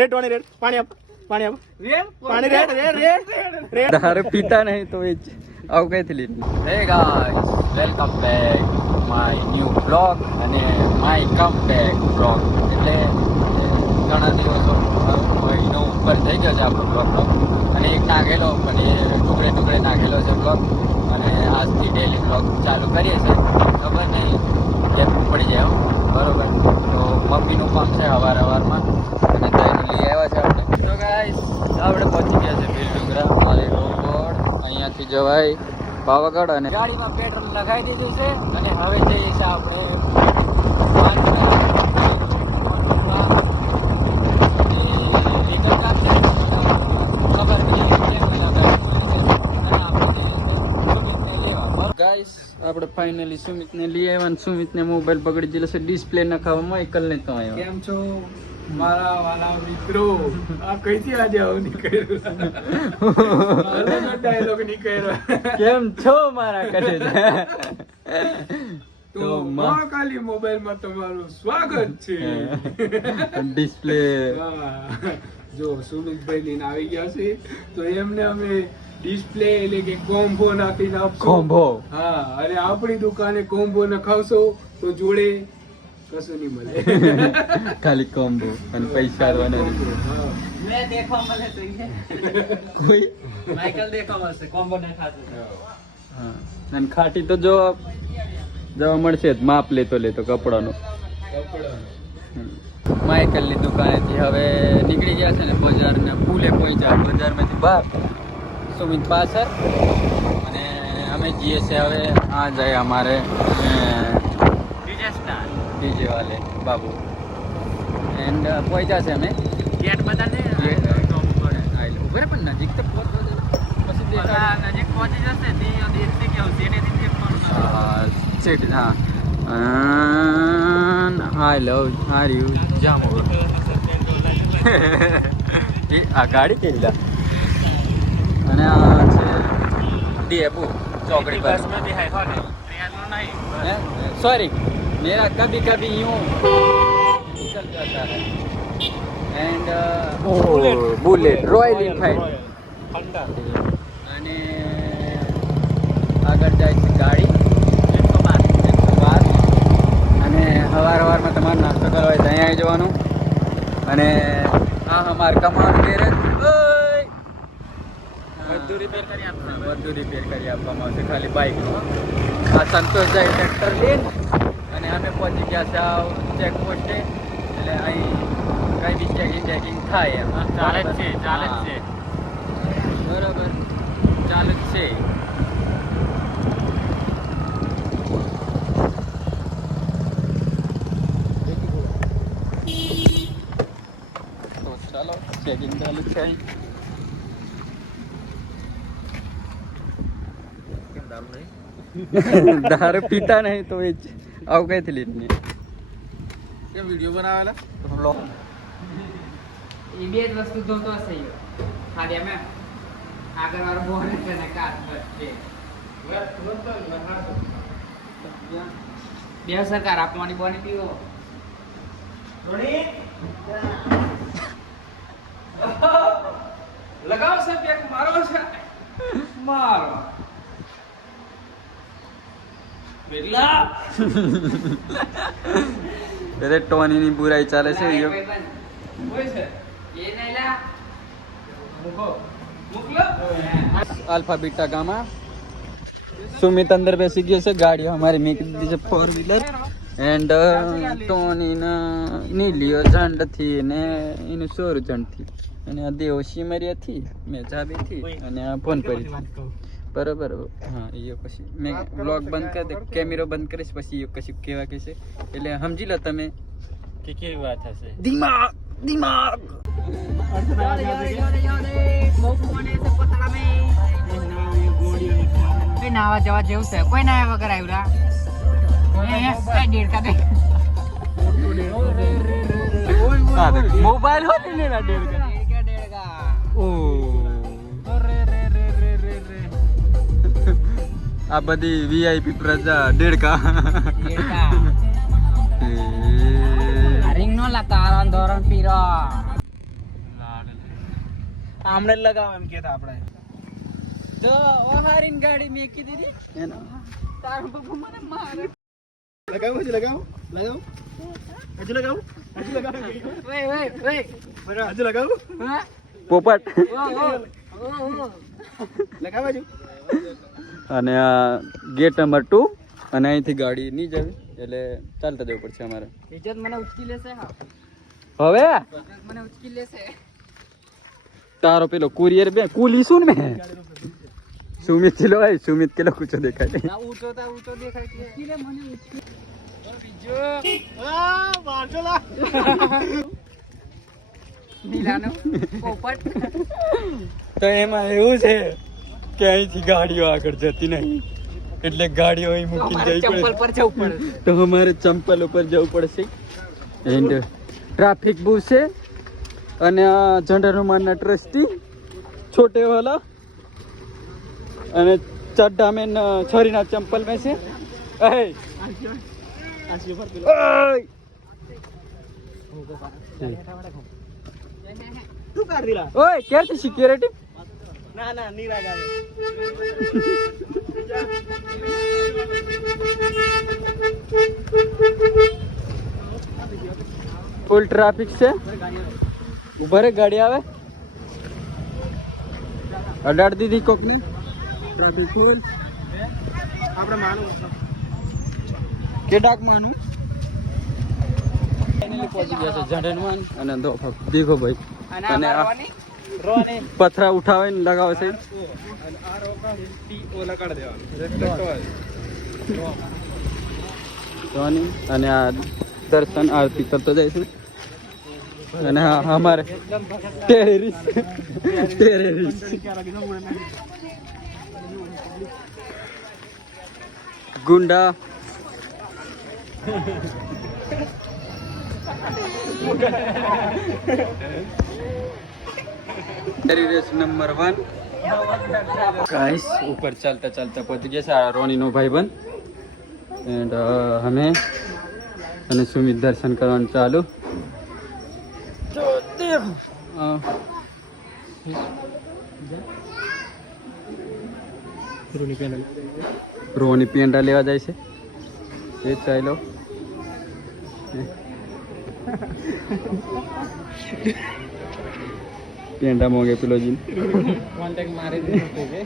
Red પાણી red પાણી આપ પાણી રેડ રેડ દારૂ પીતા નહીં તો એ આવું કઈ થી લીધું. હે guys welcome back my new blog અને માય કમ બેક બ્લોગ. એટલે ઘણા દિવસો મહિનો ઉપર થઈ ગયો છે આપણો બ્લોગનો અને એક નાખેલો પણ એ ટુકડે નાખેલો છે બ્લોગ અને આજથી ડેલી બ્લોગ ચાલુ કરીએ છીએ. ખબર નહીં કેમ પડી જાય બરોબર. તો મમ્મીનું કામ છે અવારમાં અને દહીં લઈ આવ્યા છે આપણે. તો ગાઈસ આપણે પહોંચી ગયા છે ભીલડુંગરા મારી રોડ. અહીંયાથી જવાય પાવાગઢ અને ગાડીમાં પેટ્રોલ લગાવી દીધું છે અને હવે જઈએ છીએ આપણે ગાઈસ આપણે ફાઇનલી સુમિતને લઈ આવ્યા અને સુમિતને મોબાઈલ પકડી દીધો છે ડિસ્પ્લે નખાવવામાં. એકલને તો આવ્યો. કેમ છો મારા વાલા મિત્રો? આ કઈથી આજે આવું નીકળ્યું? ડાયલોગ નીકળ્યો. કેમ છો મારા કહે છે. તો મહાકાલી મોબાઈલમાં તમારું સ્વાગત છે. ડિસ્પ્લે જો સુમિતભાઈ લઈને આવી ગયા છે તો એમને અમે ડિસ્પ્લે એટલે કે કોમ્બો નાખીને આપશો. કોમ્બો? હા. અને આપણી દુકાને કોમ્બો નખાવશો તો જોડે કશું નહીં મળે. ખાલી કોમ્બો અને પૈસા આવવાના. મેં દેખવા મળે તો કોઈ માઈકલ દેખવા મળશે કોમ્બો ને ખાતો. હા અને ખાટી તો જો જવા મળશે જ માપ લેતો કપડાનો. માઇકલની દુકાનેથી હવે નીકળી ગયા છે ને બજારને ફૂલે પહોંચ્યા. બજારમાંથી બહાર સુમિત પાછળ અને અમે જઈએ છીએ હવે આ જાય અમારે ડીજે વાલે બાબુ એન્ડ પહોંચ્યા છે અમે. ગેટ બતાને ઉભરે પણ નજીક તો પછી નજીક પહોંચી જશે દેખતે કેવું સેડેથી સેટ. હા આઈ લવ હાર્યુ જામો. આ ગાડી કેલા અને આ છે ડેપુ ચોકડી પર. सॉरी मेरा कभी कभी यूं चल जाता है. एंड बुलेट रॉयल एनफील्ड અને આગળ જાય છે ગાડી 112 અને સવારમાં તમારે નાસ્તો કરવા હોય તો અહીંયા આવી જવાનું. અને હા અમારે કમાન ગેરેજ બધું રિપેર કરી આપવામાં આવશે. ખાલી બાઇકનું આ સંતોષ જાય ટ્રેક્ટર લઈને અને અમે પહોંચી ગયા છે ચેકપોસ્ટે. એટલે અહીં કઈ બી ચેકિંગ થાય એમ ચાલે જ છે બરાબર ચાલે જ છે. તો ચાલો ચેકિંગ ચાલુ છે. દારૂ પીતા નહીં તો એ આવું કઈ થી લીધું. કેમ વિડીયો બનાવેલા? એ બે જ વસ્તુ ધોતો હશે ખાલી અમે આગળ વાળો બોન છે ને કાચ બસ બે સરકાર આપવાની બોની પીવો. લગાવ છે પેક મારો છે મારો અરે ટોનીની બુરાઈ ચાલે છે. કોઈ છે એ નહીં લા મોકલો अल्फा बीटा गामा. सुमित अंदर બેસી ગયો છે. ગાડી અમારી મેકી દીધી છે 4 વ્હીલર એન્ડ ટોની નીલીઓ ઝંડથી ને એનું સોર ઝંડથી અને આ દેવો સિમરિયાથી મેં જાબીથી અને આ ફોન કરી બરાબર. હા એ પછી મેં બ્લોગ બંધ કરી દે કેમેરો બંધ કરીશ પછી એ કશું કહેવા કહેશે એટલે સમજી લો તમે કે કેવી વાત હશે. દિમાગ નાવા જવા જેવું છે. કોઈ ના વગર આવ્યું મોબાઈલ હોત ને આ બધી વીઆઈપી પ્રજા દેડકા રિંગ નો લા તારણ ધોરણ પીરો આમણે લગાવ એમ કેતા આપણે તો ઓહારીન ગાડી મેકી દીધી એનો તારો બાપુ મને મારે લગાવ હજુ લગાવ વેય હજુ લગાવ હા પોપટ ઓ લગાવ હજુ અને આ ગેટ નંબર 2 અને અહીંથી ગાડી નહીં જાય એટલે ચાલતા જવું પડશે અમારે ઇજ્જત મને ઉચકી લેશે હા હવે ઇજ્જત મને ઉચકી લેશે તારો પેલો કુરિયર બે કુલી શું ને સુમિત કિલો ભાઈ સુમિત કિલો કુછો દેખાય ના ઊંચો દેખાય કે ઉચકી લે મને ઉચકી બીજો નીલાનો પોપટ તો એમાં એવું છે કે અહીંથી ગાડીઓ આગળ જતી નહીં એટલે ગાડીઓ અહીં મૂકીને જવી ચંપલ પર જવું પડે તો અમારે ચંપલ ઉપર જવું પડશે એન્ડ ટ્રાફિક બહુ છે અને આ ઝંડા હનુમાનના ટ્રસ્ટી છોટે વાલા અને ચड्ढा में छोरीना चंपल में से તું કર દીલા ઓય ક્યારથી સિક્યોરિટી ના નીરાજ આવે ફૂલ ટ્રાફિક છે ઉભા રે ગાડી આવે અડાડ દીધી કોકને ટ્રાફિક ફૂલ આપણે માનું કેડાક માનું ફાઇનલી પહોંચી ગયા છે ઝંડા હનુમાન અને દેખો ભાઈ અને આ રોને પથરા ઉઠાવે ને લગાવે છે આ રોકા ઓલા કાઢ દેવાનું ધોની અને આ દર્શન આરતી કરતો જાય છે અને હા અમારે ટેરરિસ્ટ ગુંડા ટેરરિસ્ટ નંબર 1 ગાઈસ ऊपर चलता चलता पहुंच गया છે રોની નો ભાઈબંધ એન્ડ અમે અને સુમિત દર્શન કરવાનું ચાલુ તો દેખો રોની પેંડા લેવા જાય છે એ ચાલો પેંડા મોગે પેલો જી કોન્ટેક્ટ મારી દીધો છે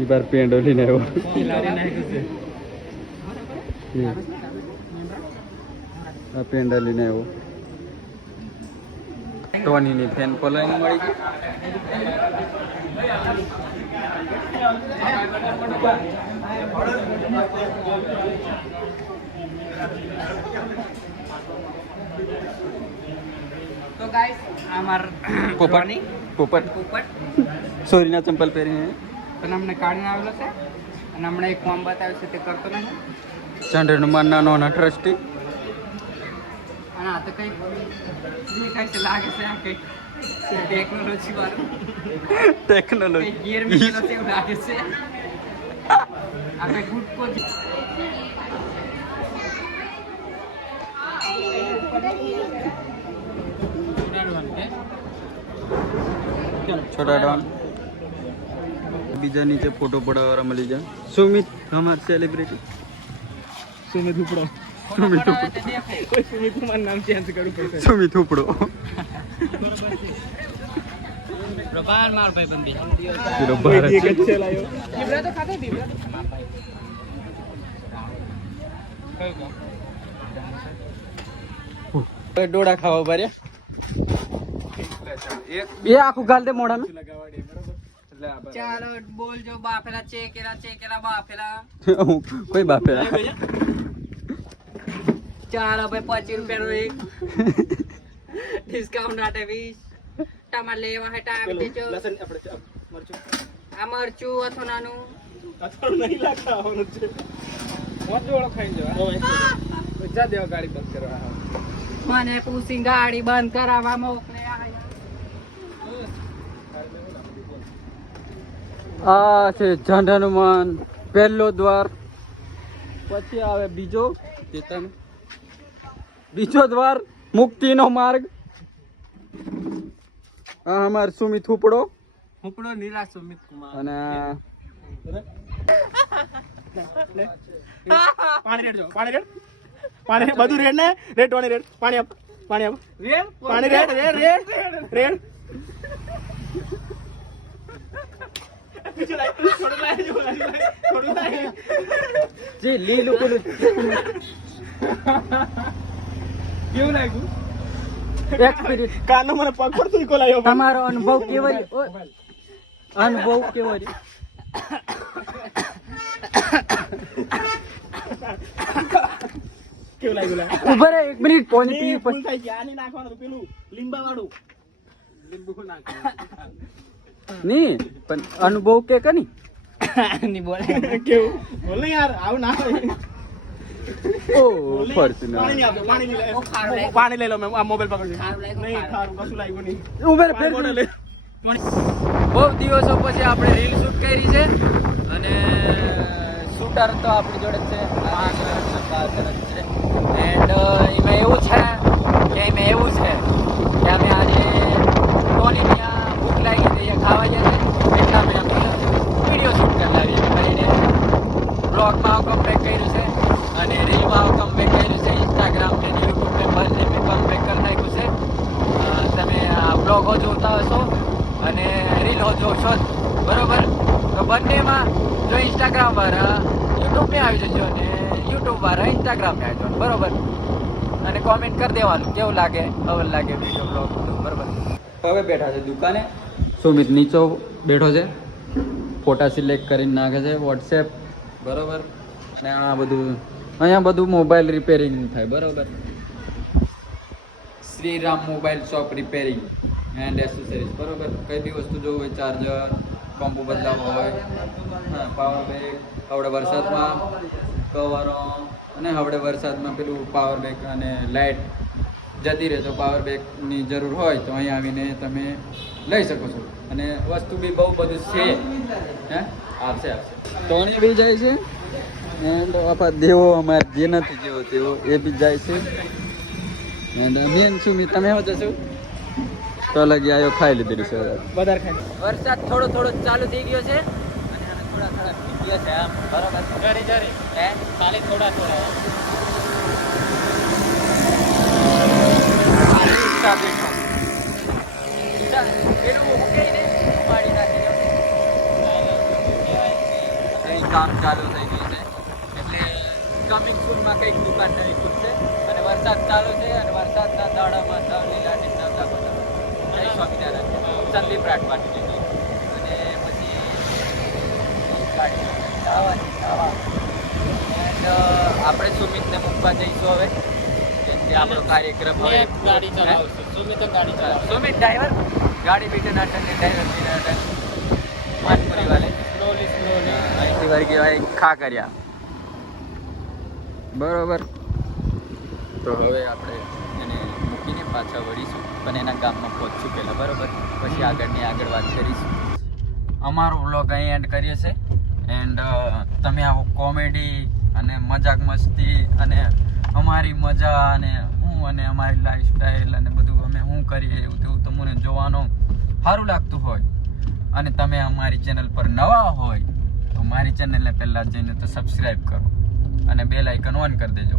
એ બાર પેંડો લઈને આવ્યો આ પેંડા લઈને આવ્યો ટોનીની ફેન ફોલોઈંગ મળી ગઈ તો ગાઈસ અમાર પોપટ પોપટ પોપટ સોરીના ચંપલ પહેરીને પણ અમને કાઢીને આવેલો છે અને હમણાં એક ફોર્મ બતાવ્યું છે તે કરતો નહીં ઝંડા હનુમાનના નોના ટ્રસ્ટી અને આ તો કંઈક દેખાય છે લાગે છે આ કંઈક ટેકનોલોજી વાળું ટેકનોલોજી કંઈક ગિયર મૂકેલો છે એવું લાગે છે આ કંઈક ગુટકો જ छोटा डॉन बीजा नीचे फोटो पड़ा और मली जा सुमित हमारे सेलिब्रिटी સુમિત ઉપડો सुमित उपड़ो કોઈ સુમિત મારું નામ ચેન્જ કરવું પડશે सुमित उपड़ो પ્રભાન માર ભાઈ બંદી तेरा भारत એક જ છે લાયો બીબડા તો ખાતો બીબડા डोडा खावा बारे એક ये आखू गाल दे मोड़ा में લગાવાડી બરોબર એટલે આ બરાબર. ચાલો બોલજો બાફેલા ચેકેલા બાફેલા कोई बाप है ચાલો ભાઈ 25 રૂપિયાનું એક ડિસ્કાઉન્ટ માટે 20 ટમાટર લેવા હે ટાઈમ પેલું દેજો લસણ આપણે મરચું આ મરચું અથોનાનું અથોડું નહીં લાગતા આવવાનું છે મોત જોડો ખાઈ જવા જા દેવા ગાડી બંધ કરવા મને પૂછી ગાડી બંધ કરાવવા મોકલે आ से झंडा हनुमान पहलो द्वार પછી આવે બીજો બીજો દ્વાર મુક્તિનો માર્ગ. આ અમાર સુમિત ઉપડો ઉપડો નિરાશ સુમિત કુમાર અને પાણી રેડ જો પાણી બધું રેડ ને રેડ ટોની રેડ પાણી આપ પાણી રેડ રેડ જે લીલું પેલું કેવું લાગ્યું? એક્સપિરિયન્સ કાનો મને પગ પર તું કોલાયો તમારો અનુભવ કેવો રહ્યો? અનુભવ કેવો રહ્યો? કેવું લાગ્યું લા ઉભા રહે 1 મિનિટ પાણી પી ફૂલ પછી થઈ ગયા આની નાખવાનું પેલું લીંબા વાળું ની પણ અનુભવ કે કની ની બોલે કેવું બોલ ને યાર આવું ના હોય ઓ ફોર્ચ્યુનર પાણી નહીં આપજો પાણી નહીં લે પાણી લઈ લો મેં આ મોબાઈલ પકડજો નહીં ખારું કશું લાગ્યું નહીં ઉભા રહે ફેર બોલે લે બહુ દિવસો પછી આપણે રીલ શૂટ કરી છે અને શૂટર તો આપણી જોડે છે એન્ડ એમાં એવું છે કે અમે આજે ટોનીની આ ભૂખ લાગી હતી એ ખાવા જશે એટલા મેં અમે વિડીયો શૂટ કરી લાવીએ કરીને બ્લોગમાં કમબેક કર્યું છે અને રીલમાં કમબેક કર્યું છે ઇન્સ્ટાગ્રામ ને યુટ્યુબ ને બંને મેં કમબેક કરી નાખ્યું છે તમે આ બ્લોગો જોતા હશો અને રીલ જોશો જ બરોબર તો બંનેમાં જો ઇન્સ્ટાગ્રામ વાળા યુટ્યુબ ને આવી જજો અને યુટ્યુબ વાળા ઇન્સ્ટાગ્રામ ને આવી જજો બરોબર અને કોમેન્ટ કરી દેવાનું કેવું લાગે ખબર લાગે વિડીયો બ્લોગ બરોબર. હવે બેઠા છે દુકાને. સુમિત નીચો બેઠો છે, ફોટા સિલેક્ટ કરીને નાખે છે વોટ્સએપ બરોબર. અને આ બધું અહીંયા બધું મોબાઈલ રિપેરિંગ થાય બરોબર. Shriram mobile shop repairing and accessories બરોબર. કઈ બી વસ્તુ જોવું હોય, ચાર્જર, પંપો બદલાવો હોય, હા પાવર બેગ, હવે વરસાદમાં કવરો અને હવે વરસાદમાં પેલું પાવર બેગ અને લાઇટ જતી રહે તો પાવર બેગની જરૂર હોય તો અહીં આવીને તમે લઈ શકો છો. અને વસ્તુ બી બહુ બધું છે હે આવશે તોણી બી જાય છે એન્ડ આપણા દેવો અમારે જે નથી જેવો તેવો એ બી જાય છે. એન્ડ મેન સુમિત તમે શું જશો તો લગી આવ્યો ખાઈ લીધેલું છે વધારે ખાઈ વરસાદ થોડો થોડો ચાલુ થઈ ગયો છે અને થોડા થોડા ભીગ્યા છે આમ બરાબર જરી હે ખાલી થોડા કંઈ કામ ચાલુ થઈ ગયું છે એટલે કમિંગ સૂનમાં કંઈક દુકાન નવી ખુલશે અને વરસાદ ચાલુ છે અને વરસાદના દાડામાં ધવલી લાટી સ્વામિનારાયણ સંદીપ રાટ પાટી લીધી અને પછી એન્ડ આપણે સુમિતને મૂકવા જઈશું હવે કેમ કે આપણો કાર્યક્રમ હવે ગાડી ચલાવશે સુમિત ગાડી ચલાવશે સુમિત ડ્રાઈવર ગાડી બીટે નાટક ડ્રાઈવર માનપુરી વાલે સ્લોલી અહીંથી વાર કહેવાય ખા કર્યા બરોબર. તો હવે આપણે એને મૂકીને પાછા વળીશું પણ એના ગામમાં પહોંચશું પહેલાં બરોબર, પછી આગળ વાત કરીશું. અમારો વ્લોગ અહીં એન્ડ કરીએ છીએ એન્ડ તમે આવો કોમેડી અને મજાક મસ્તી અને અમારી મજા અને હું અને અમારી લાઈફસ્ટાઈલ અને બધું અમે શું કરીએ એવું તેવું તમને જોવાનું સારું લાગતું હોય અને તમે અમારી ચેનલ પર નવા હોય તો મારી ચેનલને પહેલાં જઈને તો સબસ્ક્રાઈબ કરો અને બેલ આઇકન ઓન કરી દેજો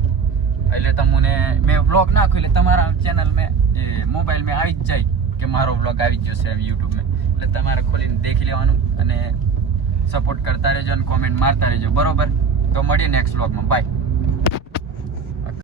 એટલે તમને મેં વ્લોગ નાખ્યું એટલે તમારા ચેનલ મેં એ મોબાઈલ મેં આવી જ જાય કે મારો વ્લોગ આવી ગયો છે યુટ્યુબ મેં, એટલે તમારે ખોલીને દેખી લેવાનું અને સપોર્ટ કરતા રહેજો અને કોમેન્ટ મારતા રહેજો બરોબર. તો મળીએ નેક્સ્ટ વ્લોગમાં. બાય.